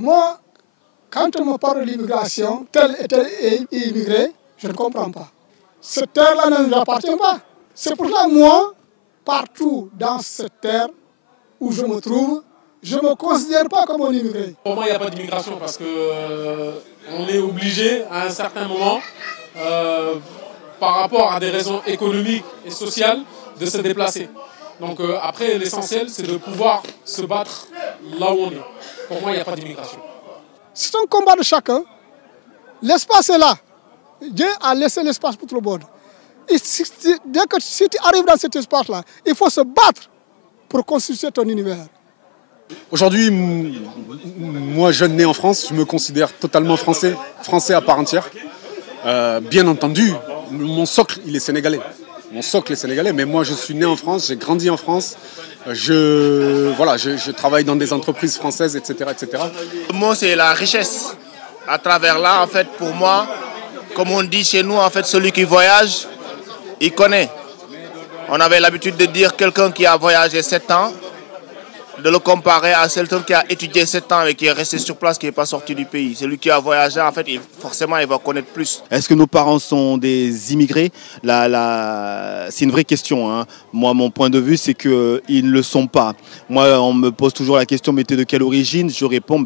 Moi, quand on me parle de l'immigration, tel et tel est immigré, je ne comprends pas. Cette terre-là ne nous appartient pas. C'est pour ça, moi, partout dans cette terre où je me trouve, je ne me considère pas comme un immigré. Pour moi, il n'y a pas d'immigration parce qu'on est obligé à un certain moment, par rapport à des raisons économiques et sociales, de se déplacer. Donc après, l'essentiel, c'est de pouvoir se battre là où on est. Pour moi, il n'y a pas d'immigration. C'est un combat de chacun. L'espace est là. Dieu a laissé l'espace pour tout le monde. Et si tu arrives dans cet espace-là, il faut se battre pour constituer ton univers. Aujourd'hui, moi, jeune né en France, je me considère totalement français à part entière. Bien entendu, mon socle, il est sénégalais. Mon socle est sénégalais, mais moi, je suis né en France, j'ai grandi en France. Je travaille dans des entreprises françaises, etc., etc. Le mot, c'est la richesse. À travers là, en fait, pour moi, comme on dit chez nous, en fait, celui qui voyage, il connaît. On avait l'habitude de dire quelqu'un qui a voyagé 7 ans, de le comparer à quelqu'un qui a étudié 7 ans et qui est resté sur place, qui n'est pas sorti du pays. Celui qui a voyagé, en fait, forcément, il va connaître plus. Est-ce que nos parents sont des immigrés? C'est une vraie question, hein. Moi, mon point de vue, c'est qu'ils ne le sont pas. Moi, on me pose toujours la question, mais tu es de quelle origine? Je réponds,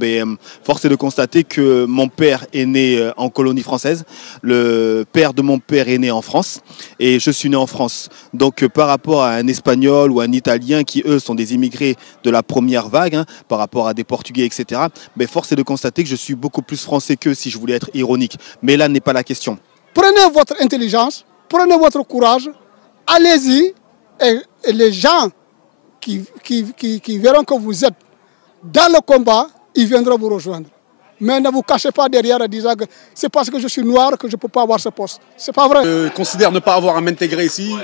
force est de constater que mon père est né en colonie française. Le père de mon père est né en France et je suis né en France. Donc, par rapport à un Espagnol ou un Italien qui, eux, sont des immigrés de la première vague, hein, par rapport à des Portugais, etc. Mais force est de constater que je suis beaucoup plus français qu'eux, si je voulais être ironique. Mais là n'est pas la question. Prenez votre intelligence, prenez votre courage, allez-y, et les gens qui verront que vous êtes dans le combat, ils viendront vous rejoindre. Mais ne vous cachez pas derrière en disant que c'est parce que je suis noir que je ne peux pas avoir ce poste. C'est pas vrai. Je considère ne pas avoir à m'intégrer ici.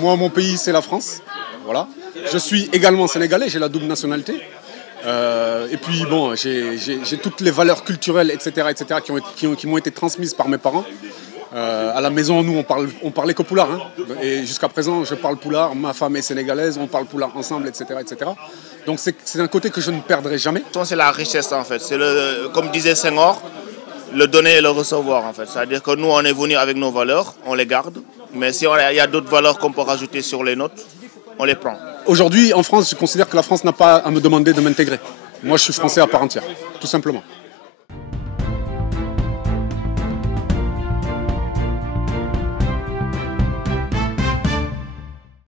Moi, mon pays, c'est la France. Voilà. Je suis également sénégalais, j'ai la double nationalité. Et puis bon, j'ai toutes les valeurs culturelles, etc., qui m'ont été transmises par mes parents. À la maison, nous, on parlait que poulard. Hein. Et jusqu'à présent, je parle poulard, ma femme est sénégalaise, on parle poulard ensemble, etc., etc. Donc c'est un côté que je ne perdrai jamais. C'est la richesse, en fait. C'est comme disait Senghor, le donner et le recevoir, en fait. C'est-à-dire que nous, on est venus avec nos valeurs, on les garde. Mais s'il y a d'autres valeurs qu'on peut rajouter sur les nôtres, on les prend. Aujourd'hui, en France, je considère que la France n'a pas à me demander de m'intégrer. Moi, je suis français à part entière, tout simplement.